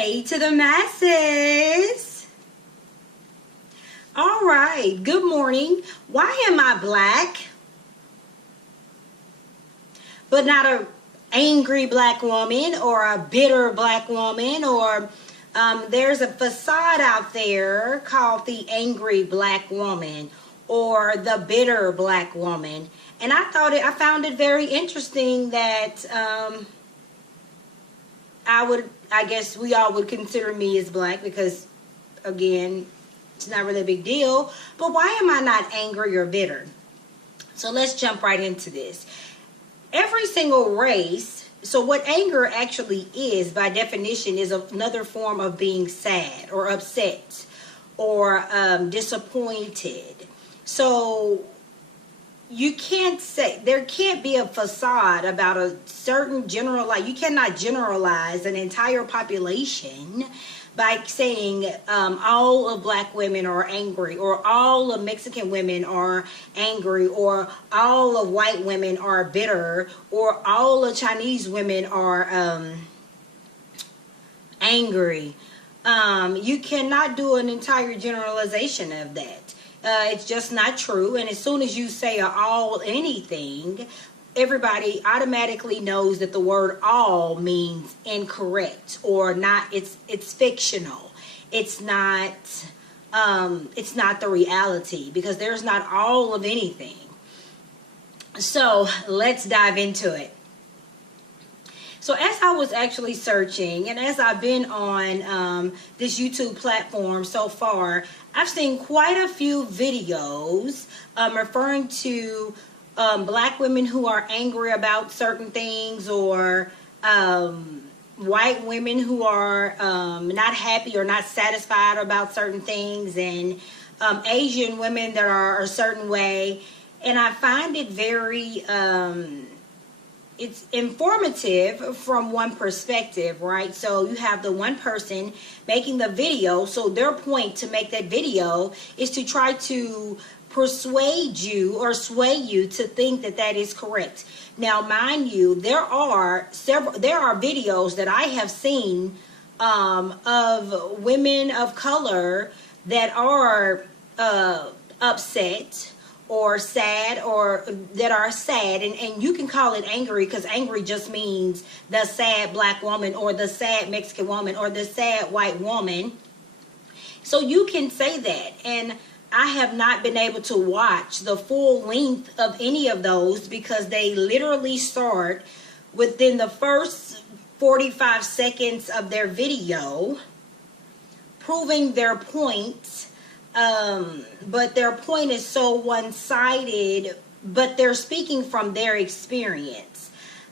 Hey to the masses. All right, good morning. Why am I black but not a angry black woman or a bitter black woman? Or there's a facade out there called the angry black woman or the bitter black woman. And I found it very interesting that I guess we all would consider me as black because, again, it's not really a big deal. But why am I not angry or bitter? So let's jump right into this. Every single race, so what anger actually is, by definition, is another form of being sad or upset or disappointed. So you can't say, there can't be a facade about a certain you cannot generalize an entire population by saying all of black women are angry, or all of Mexican women are angry, or all of white women are bitter, or all of Chinese women are angry. You cannot do an entire generalization of that. It's just not true. And as soon as you say all anything, everybody automatically knows that the word all means incorrect or not. It's fictional. It's not the reality, because there's not all of anything. So let's dive into it. So as I was actually searching, and as I've been on this YouTube platform so far, I've seen quite a few videos referring to black women who are angry about certain things, or white women who are not happy or not satisfied about certain things, and Asian women that are a certain way. And I find it very it's informative from one perspective, right? So you have the one person making the video, so their point to make that video is to try to persuade you or sway you to think that that is correct. Now, mind you, there are videos that I have seen of women of color that are upset or sad, or that are sad, and you can call it angry, because angry just means the sad black woman or the sad Mexican woman or the sad white woman. So you can say that, and I have not been able to watch the full length of any of those, because they literally start within the first 45 seconds of their video proving their point. But their point is so one-sided, but they're speaking from their experience.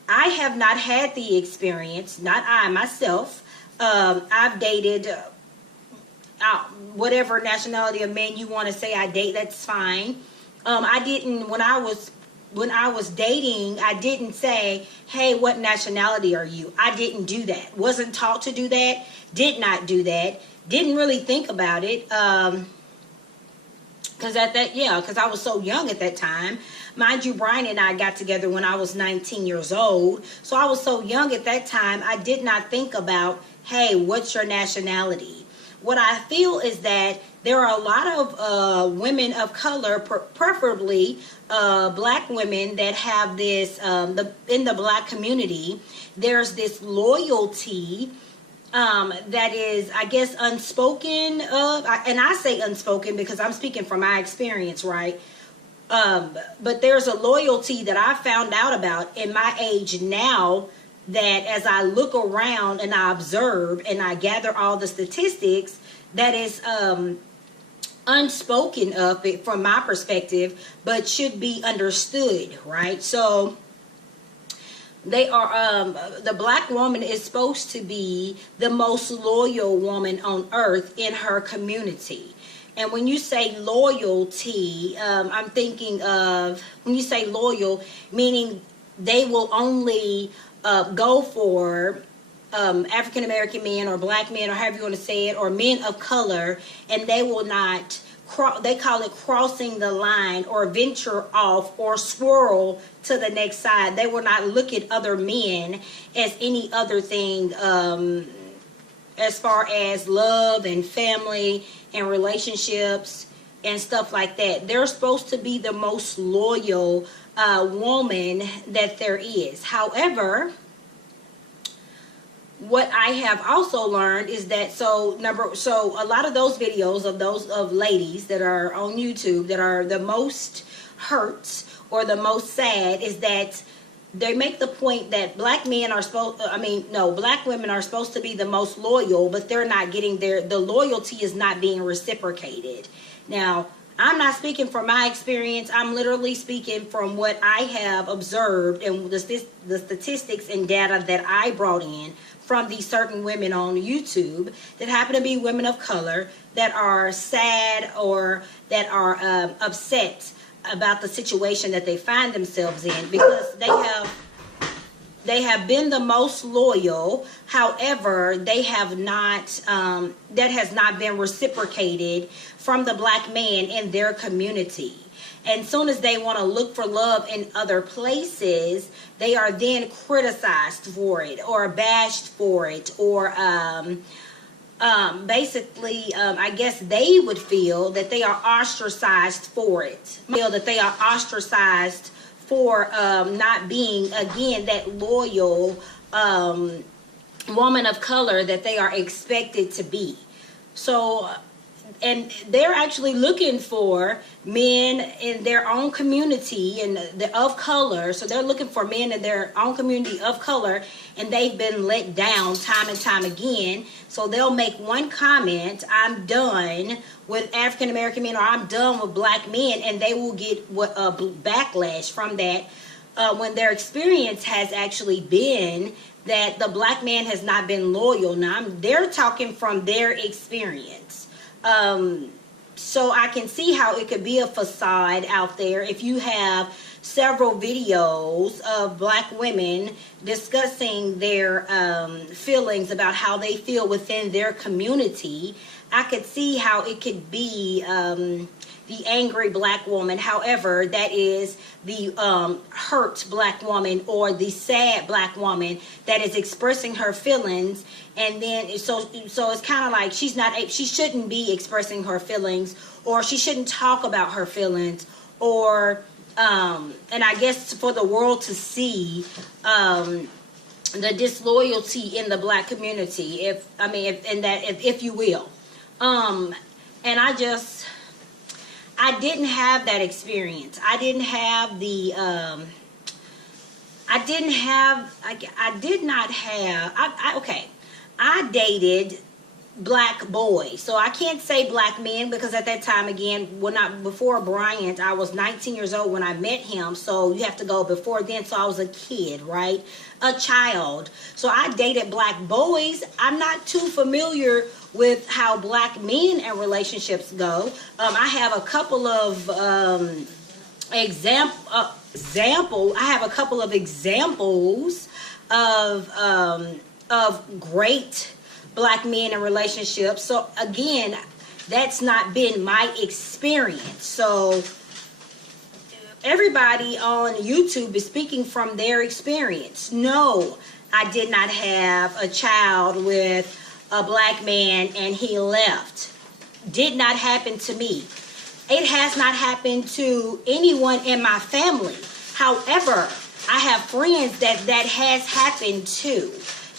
I have not had the experience, not I myself. I've dated whatever nationality of men you want to say I date, that's fine. I didn't, when I was dating, I didn't say, hey, what nationality are you? I didn't do that. Wasn't taught to do that. Did not do that. Didn't really think about it. Because I was so young at that time. Mind you, Brian and I got together when I was 19 years old. So I was so young at that time, I did not think about, hey, what's your nationality? What I feel is that there are a lot of women of color, preferably black women, that have this, in the black community, there's this loyalty that is, I guess, unspoken of, and I say unspoken because I'm speaking from my experience, right? But there's a loyalty that I found out about in my age now, that as I look around and I observe and I gather all the statistics, that is unspoken of it from my perspective, but should be understood, right? So they are, the black woman is supposed to be the most loyal woman on earth in her community. And when you say loyalty, I'm thinking of, when you say loyal, meaning they will only go for African American men or black men, or however you want to say it, or men of color, and they will not, they call it crossing the line, or venture off or swirl to the next side. They will not look at other men as any other thing as far as love and family and relationships and stuff like that. They're supposed to be the most loyal woman that there is. However, what I have also learned is that so a lot of those videos of ladies that are on YouTube that are the most hurt or the most sad is that they make the point that black women are supposed to be the most loyal, but they're not getting the loyalty is not being reciprocated. Now, I'm not speaking from my experience. I'm literally speaking from what I have observed and the statistics and data that I brought in from these certain women on YouTube that happen to be women of color that are sad or that are upset about the situation that they find themselves in, because they have been the most loyal. However, they have not that has not been reciprocated from the black man in their community. And soon as they want to look for love in other places, they are then criticized for it or bashed for it, or basically, I guess they would feel that they are ostracized for it. Feel that they are ostracized for not being, again, that loyal woman of color that they are expected to be. So, and they're actually looking for men in their own community and of color. So they're looking for men in their own community of color, and they've been let down time and time again. So they'll make one comment, I'm done with African American men, or I'm done with black men, and they will get a backlash from that when their experience has actually been that the black man has not been loyal. Now, they're talking from their experience. So I can see how it could be a facade out there if you have several videos of black women discussing their feelings about how they feel within their community. I could see how it could be the angry black woman. However, that is the hurt black woman or the sad black woman that is expressing her feelings. And then so it's kind of like she shouldn't be expressing her feelings, or she shouldn't talk about her feelings, or and I guess for the world to see the disloyalty in the black community, if you will. And I didn't have that experience. I did not have, I dated black boys. So I can't say black men, because at that time, again, before Bryant, I was 19 years old when I met him. So you have to go before then. So I was a kid, right? A child. So I dated black boys. I'm not too familiar with how black men and relationships go. I have a couple of examples of great black men in relationships. So again, that's not been my experience. So everybody on YouTube is speaking from their experience. No, I did not have a child with a black man and he left. Did not happen to me. It has not happened to anyone in my family. However, I have friends that has happened to.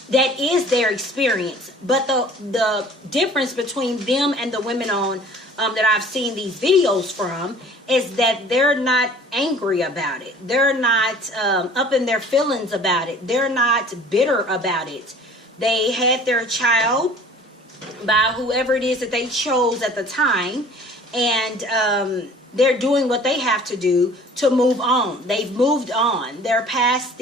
That is their experience. But the difference between them and the women on that I've seen these videos from is that they're not angry about it. They're not up in their feelings about it. They're not bitter about it. They had their child by whoever it is that they chose at the time, and they're doing what they have to do to move on. They've moved on. They're past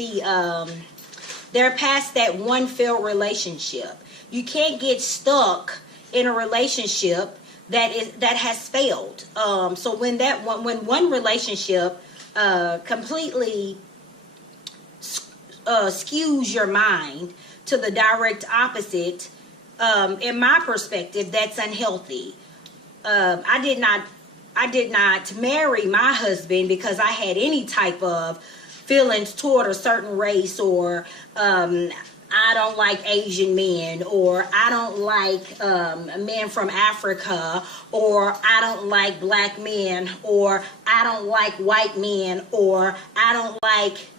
that one failed relationship. You can't get stuck in a relationship that has failed. So when one relationship completely skews your mind to the direct opposite, in my perspective, that's unhealthy. I did not marry my husband because I had any type of feelings toward a certain race, or I I don't like Asian men, or I don't like men from Africa, or I don't like black men, or I don't like white men, or I don't like,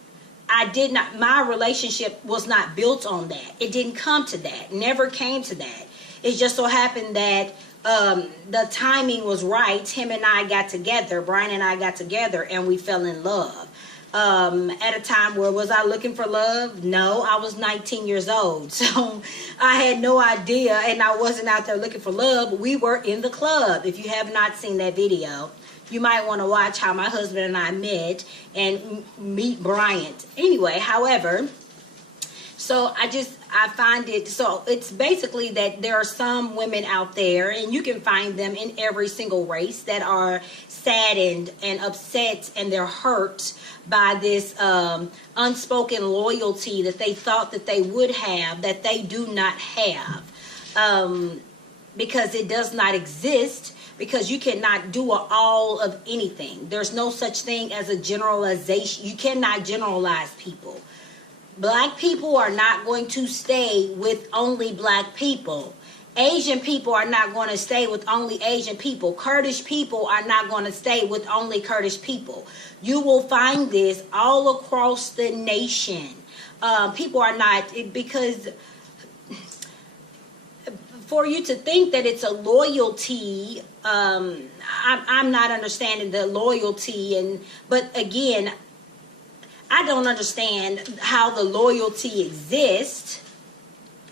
my relationship was not built on that. It didn't come to that, never came to that. It just so happened that the timing was right. Him and I got together, Brian and I got together, and we fell in love. At a time where, was I looking for love? No, I was 19 years old. So I had no idea, and I wasn't out there looking for love. We were in the club. If you have not seen that video, you might want to watch how my husband and I met and meet Bryant. Anyway, however, so I find it, so it's basically that there are some women out there, and you can find them in every single race, that are saddened and upset, and they're hurt by this unspoken loyalty that they thought that they would have, that they do not have, because it does not exist, because you cannot do all of anything. There's no such thing as a generalization. You cannot generalize people. Black people are not going to stay with only black people. Asian people are not going to stay with only Asian people. Kurdish people are not going to stay with only Kurdish people. You will find this all across the nation. People are not, because for you to think that it's a loyalty, I'm not understanding the loyalty. But again, I don't understand how the loyalty exists.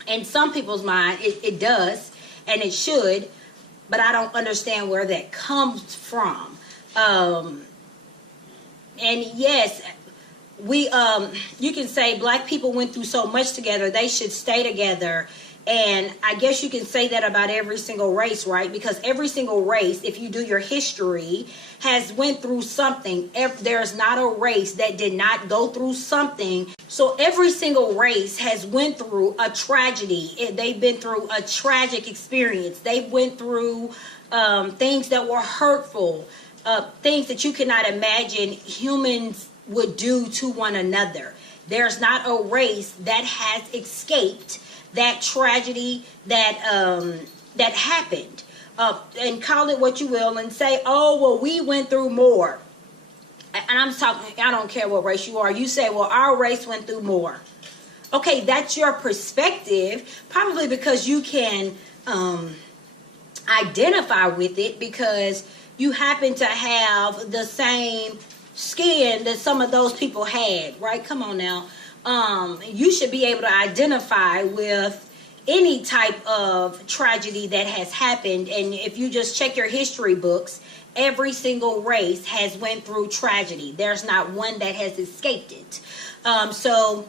In some people's mind, it does, and it should, but I don't understand where that comes from. And yes, you can say black people went through so much together, they should stay together. And I guess you can say that about every single race, right? Because every single race, if you do your history, has went through something. There's not a race that did not go through something. So every single race has went through a tragedy. They've been through a tragic experience. They went through things that were hurtful, things that you cannot imagine humans would do to one another. There's not a race that has escaped that tragedy that happened, and call it what you will, and say, oh, well, we went through more. And I'm talking, I don't care what race you are. You say, well, our race went through more. Okay, that's your perspective, probably because you can identify with it, because you happen to have the same skin that some of those people had, right? Come on now. You should be able to identify with any type of tragedy that has happened. And if you just check your history books, every single race has went through tragedy. There's not one that has escaped it. So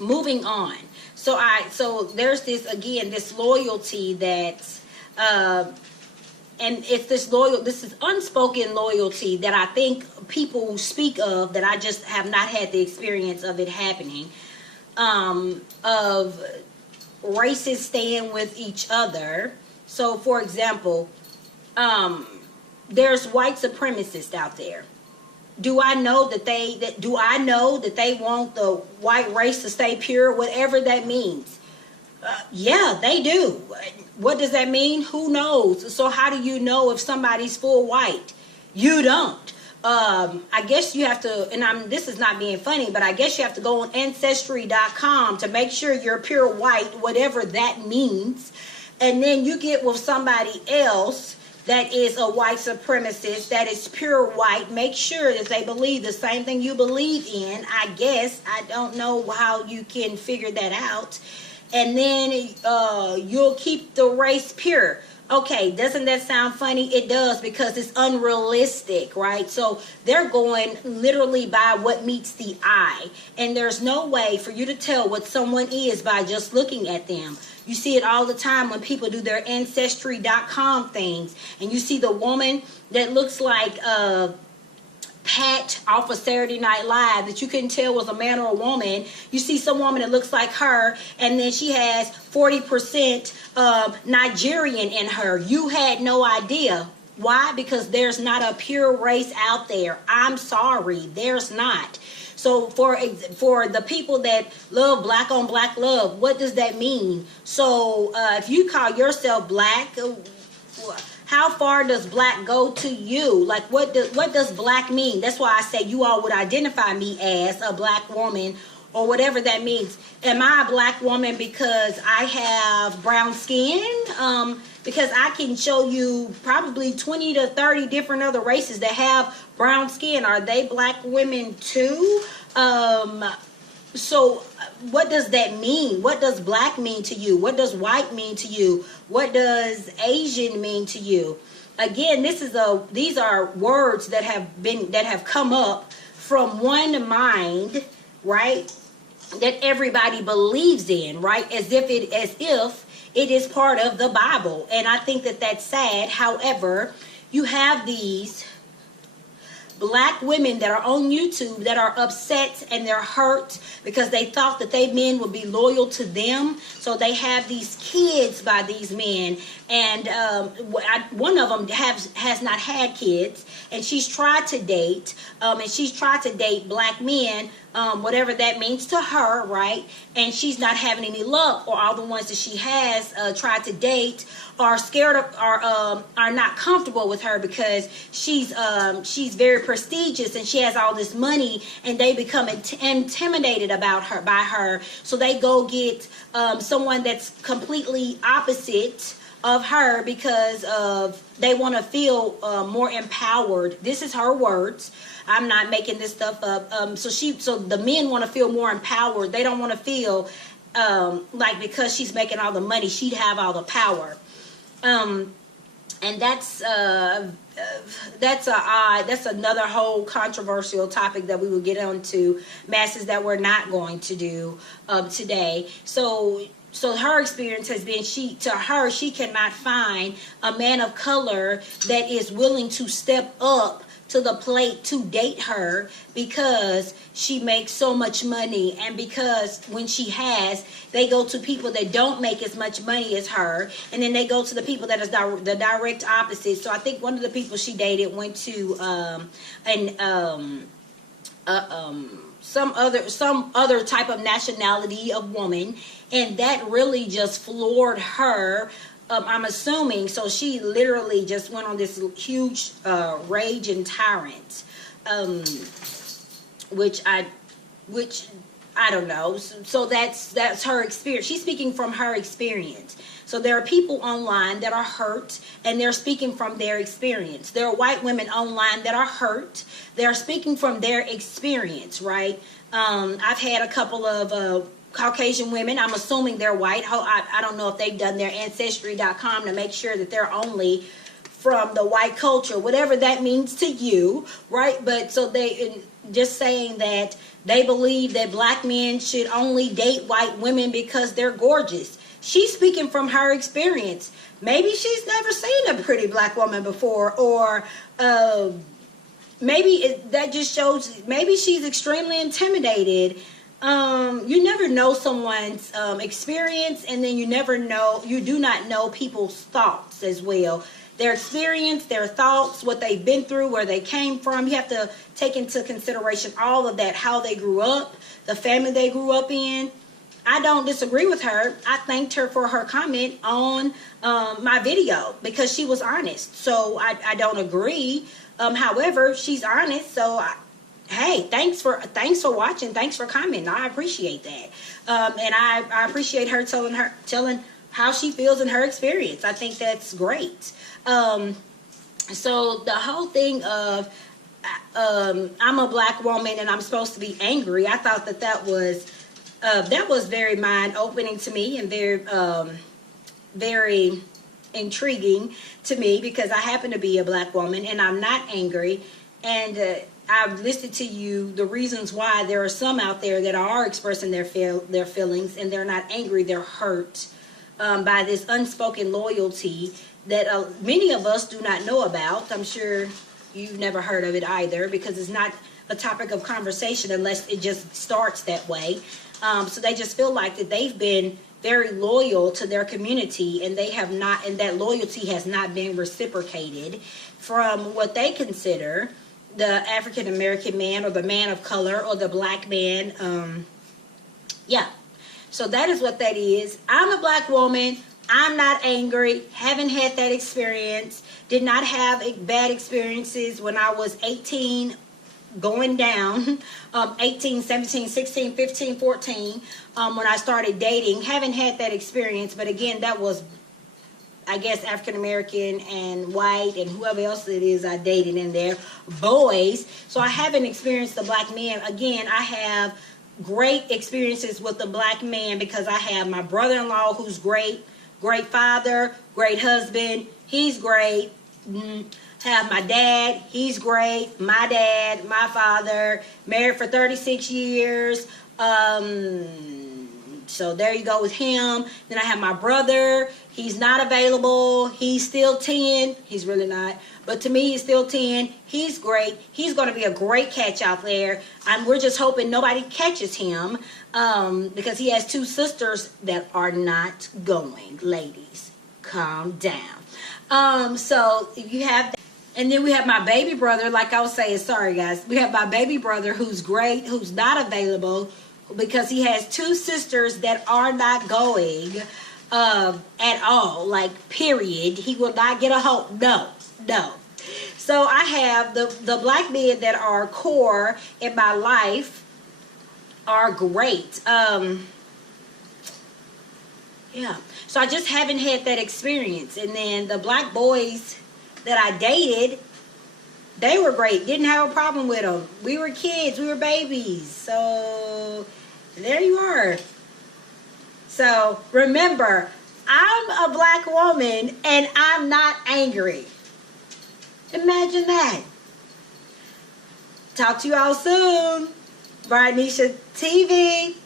moving on. So there's this, again, this loyalty that, and it's this is unspoken loyalty that I think people speak of, that I just have not had the experience of it happening, of races staying with each other. So, for example, there's white supremacists out there. Do I know that they want the white race to stay pure, whatever that means? Yeah, they do. What does that mean? Who knows? So how do you know if somebody's full white? You don't. I guess you have to, and this is not being funny, but I guess you have to go on Ancestry.com to make sure you're pure white, whatever that means. And then you get with somebody else that is a white supremacist, that is pure white. Make sure that they believe the same thing you believe in. I guess, I don't know how you can figure that out. And then you'll keep the race pure. Okay, doesn't that sound funny? It does, because it's unrealistic, right? So they're going literally by what meets the eye. And there's no way for you to tell what someone is by just looking at them. You see it all the time when people do their Ancestry.com things. And you see the woman that looks like Pat off of Saturday Night Live, that you couldn't tell was a man or a woman. You see some woman that looks like her, and then she has 40% Nigerian in her. You had no idea. Why? Because there's not a pure race out there. I'm sorry, there's not. So for the people that love black on black love, what does that mean? So if you call yourself black, how far does black go to you? Like, what does black mean? That's why I say you all would identify me as a black woman, or whatever that means. Am I a black woman because I have brown skin? Because I can show you probably 20 to 30 different other races that have brown skin. Are they black women too? So what does that mean? What does black mean to you? What does white mean to you? What does Asian mean to you? Again, these are words that have come up from one mind, right? That everybody believes in, right? As if it is part of the Bible. And I think that that's sad. However, you have these black women that are on YouTube that are upset and they're hurt because they thought that they men would be loyal to them. So they have these kids by these men. And one of them has not had kids. And she's tried to date. And she's tried to date black men, whatever that means to her, right? And she's not having any luck, or all the ones that she has tried to date are scared of, are not comfortable with her because she's very prestigious and she has all this money, and they become intimidated by her. So they go get someone that's completely opposite of her because they want to feel more empowered. This is her words. I'm not making this stuff up. So the men want to feel more empowered. They don't want to feel like because she's making all the money, she'd have all the power. And that's another whole controversial topic that we will get onto, masses, that we're not going to do today. So her experience has been, she cannot find a man of color that is willing to step up to the plate to date her because she makes so much money, and because when they go to people that don't make as much money as her, and then they go to the people that is the direct opposite. So I think one of the people she dated went to some other type of nationality of woman, and that really just floored her. I'm assuming. So she literally just went on this huge rage and tyrant, which I don't know. So that's her experience. She's speaking from her experience. So there are people online that are hurt, and they're speaking from their experience. There are white women online that are hurt. They're speaking from their experience, right? I've had a couple of Caucasian women. I'm assuming they're white. I don't know if they've done their ancestry.com to make sure that they're only from the white culture, whatever that means to you, right? But so they just saying that they believe that black men should only date white women because they're gorgeous. She's speaking from her experience. Maybe she's never seen a pretty black woman before, or maybe that just shows maybe she's extremely intimidated. You never know someone's experience, and then you do not know people's thoughts as well. Their experience, their thoughts, what they've been through, where they came from. You have to take into consideration all of that, how they grew up, the family they grew up in. I don't disagree with her. I thanked her for her comment on my video because she was honest. So I don't agree. However, she's honest. So hey, thanks for watching. Thanks for commenting. I appreciate that. And I appreciate her telling how she feels in her experience. I think that's great. So the whole thing of I'm a black woman and I'm supposed to be angry, I thought that was very mind-opening to me, and very intriguing to me, because I happen to be a black woman and I'm not angry. And I've listed to you the reasons why there are some out there that are expressing their feelings, and they're not angry, they're hurt by this unspoken loyalty that many of us do not know about. I'm sure you've never heard of it either, because it's not a topic of conversation unless it just starts that way. So they just feel like that they've been very loyal to their community, and they have not, and that loyalty has not been reciprocated from what they consider the African American man, or the man of color, or the black man. Yeah. So that is what that is. I'm a black woman. I'm not angry. Haven't had that experience. Did not have bad experiences when I was 18 going down. 18, 17, 16, 15, 14. When I started dating. Haven't had that experience. But again, that was, I guess, African American and white and whoever else it is I dated in there. Boys. So I haven't experienced the black men. Again, I have great experiences with the black man because I have my brother-in-law who's great. Great father, great husband, he's great. Have my dad, he's great. My dad, my father, married for 36 years. So there you go with him. Then I have my brother, he's not available. He's still 10. He's really not. But to me, he's still 10. He's great. He's going to be a great catch out there. And we're just hoping nobody catches him. Because he has 2 sisters that are not going. Ladies, calm down. So you have that. And then we have my baby brother, like I was saying, sorry guys. We have my baby brother who's great, who's not available because he has 2 sisters that are not going at all. Like, period. He will not get a hold. No. So I have the black men that are core in my life are great. Yeah. So I just haven't had that experience. And then the black boys that I dated, they were great. Didn't have a problem with them. We were kids. We were babies. So there you are. So remember, I'm a black woman and I'm not angry. Imagine that. Talk to you all soon. BryantNishaTV.